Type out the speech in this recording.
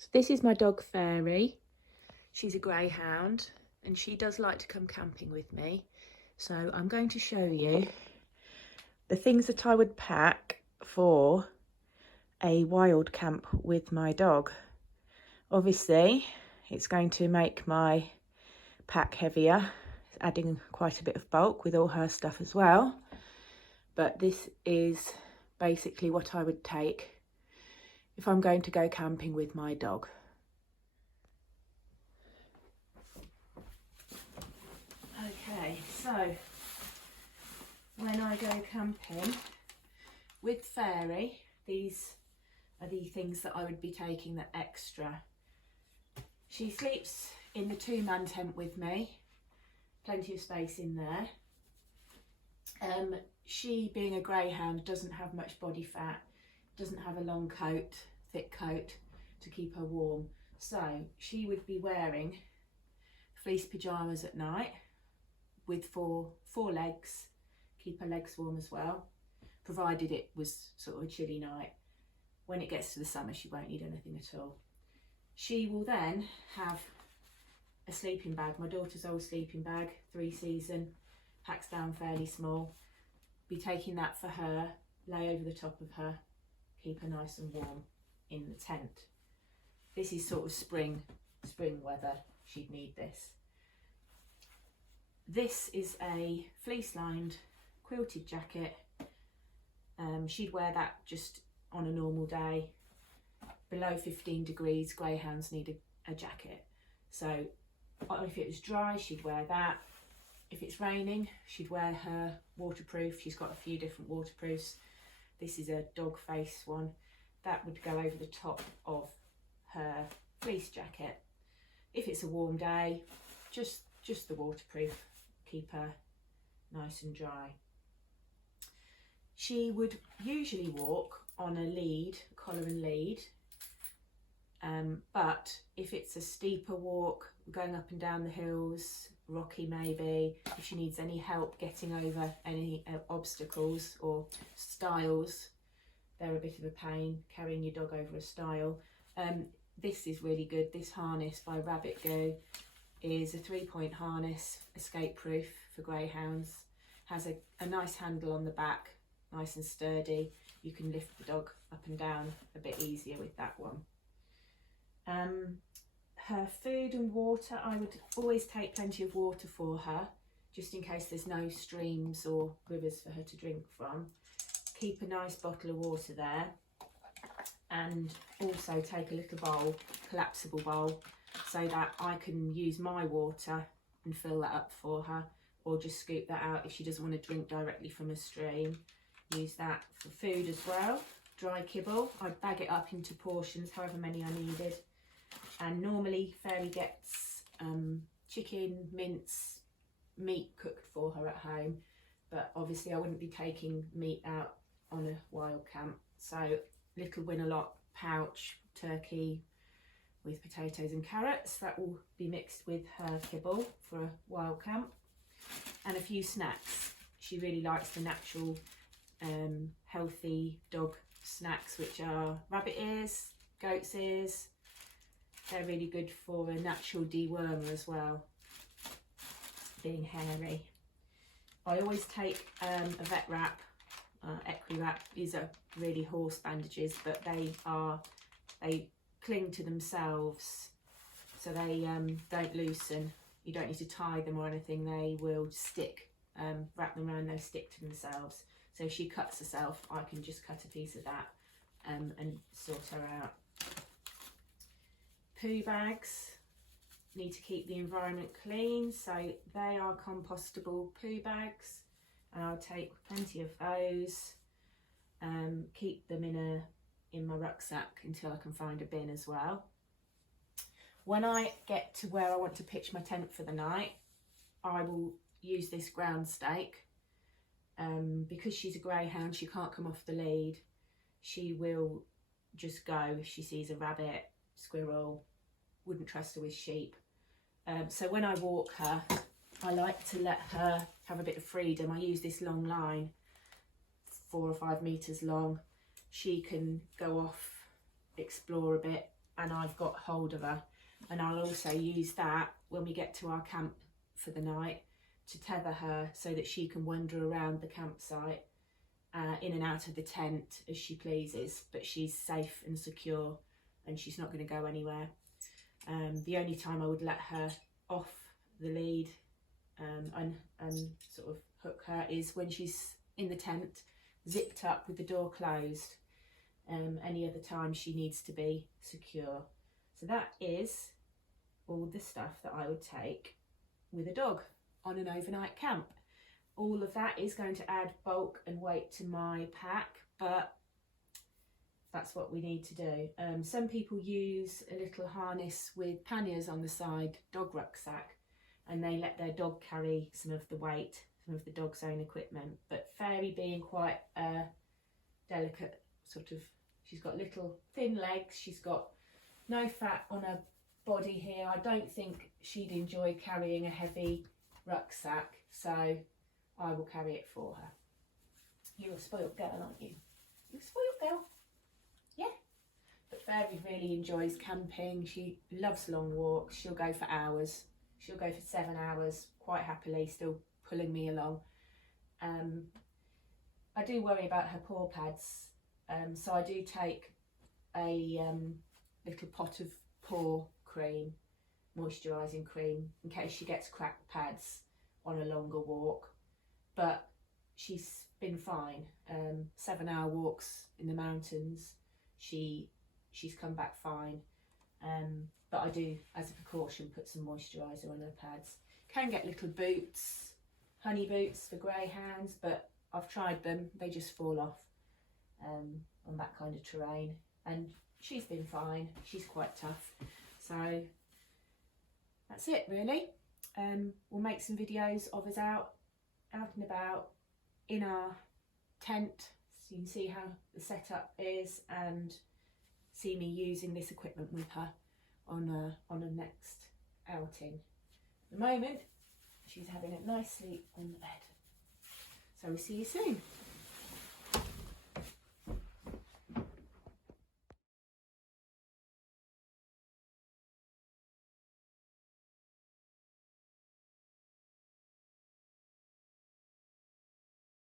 So this is my dog Fairy. She's a greyhound and she does like to come camping with me. So I'm going to show you the things that I would pack for a wild camp with my dog. Obviously, it's going to make my pack heavier, adding quite a bit of bulk with all her stuff as well. But this is basically what I would take if I'm going to go camping with my dog. Okay, so when I go camping with Fairy, these are the things that I would be taking that extra. She sleeps in the 2-man tent with me, plenty of space in there. She, being a greyhound, doesn't have much body fat, doesn't have a long coat, thick coat to keep her warm. So she would be wearing fleece pyjamas at night with four legs, keep her legs warm as well, provided it was sort of a chilly night. When it gets to the summer, she won't need anything at all. She will then have a sleeping bag, my daughter's old sleeping bag, 3-season, packs down fairly small. Be taking that for her, lay over the top of her, keep her nice and warm in the tent. This is sort of spring weather, she'd need this. This is a fleece lined quilted jacket. She'd wear that just on a normal day. Below 15 degrees, greyhounds need a jacket. So if it was dry, she'd wear that. If it's raining, she'd wear her waterproof. She's got a few different waterproofs. This is a dog face one. That would go over the top of her fleece jacket. If it's a warm day, just the waterproof, keep her nice and dry. She would usually walk on a lead, collar and lead, but if it's a steeper walk, going up and down the hills, rocky maybe, if she needs any help getting over any obstacles or stiles, they're a bit of a pain, carrying your dog over a stile. This is really good. This harness by Rabbit Go is a 3-point harness, escape proof for greyhounds. Has a nice handle on the back, nice and sturdy. You can lift the dog up and down a bit easier with that one. Her food and water, I would always take plenty of water for her, just in case there's no streams or rivers for her to drink from. Keep a nice bottle of water there, and also take a little bowl, collapsible bowl, so that I can use my water and fill that up for her, or just scoop that out if she doesn't want to drink directly from a stream. Use that for food as well. Dry kibble, I'd bag it up into portions, however many I needed. And normally Fairy gets chicken, mince, meat cooked for her at home, but obviously I wouldn't be taking meat out on a wild camp. So little Win-A-Lot pouch turkey with potatoes and carrots, that will be mixed with her kibble for a wild camp. And a few snacks. She really likes the natural healthy dog snacks, which are rabbit ears, goat's ears. They're really good for a natural dewormer as well, being hairy. I always take a vet wrap, Equi-Wrap. These are really horse bandages, but they cling to themselves, so they don't loosen. You don't need to tie them or anything, they will stick. Wrap them around, they'll stick to themselves. So if she cuts herself, I can just cut a piece of that and sort her out. Poo bags, need to keep the environment clean, so they are compostable poo bags, and I'll take plenty of those. Keep them in my rucksack until I can find a bin as well. When I get to where I want to pitch my tent for the night, I will use this ground stake. Because she's a greyhound, she can't come off the lead. She will just go if she sees a rabbit, squirrel. Wouldn't trust her with sheep. So when I walk her, I like to let her have a bit of freedom. I use this long line, 4 or 5 meters long. She can go off, explore a bit, and I've got hold of her, and I'll also use that when we get to our camp for the night to tether her so that she can wander around the campsite in and out of the tent as she pleases, but she's safe and secure and she's not going to go anywhere. The only time I would let her off the lead and sort of hook her is when she's in the tent, zipped up with the door closed. Any other time she needs to be secure. So that is all the stuff that I would take with a dog on an overnight camp. All of that is going to add bulk and weight to my pack, but that's what we need to do. Some people use a little harness with panniers on the side, dog rucksack, and they let their dog carry some of the weight, some of the dog's own equipment. But Fairy, being quite a delicate sort of, she's got little thin legs, she's got no fat on her body here. I don't think she'd enjoy carrying a heavy rucksack, so I will carry it for her. You're a spoiled girl, aren't you? You're a spoiled girl. Yeah. But Fairy really enjoys camping. She loves long walks. She'll go for hours. She'll go for 7 hours quite happily, still pulling me along. I do worry about her paw pads, so I do take a little pot of paw cream, moisturising cream, in case she gets cracked pads on a longer walk. But she's been fine. 7 hour walks in the mountains, she's come back fine. But I do, as a precaution, put some moisturiser on her pads. Can get little boots, honey boots for greyhounds, but I've tried them, they just fall off on that kind of terrain. And she's been fine, she's quite tough. So that's it really. We'll make some videos of us out and about in our tent, so you can see how the setup is and see me using this equipment with her on a next outing. At the moment, she's having a nice sleep on the bed. So we'll see you soon.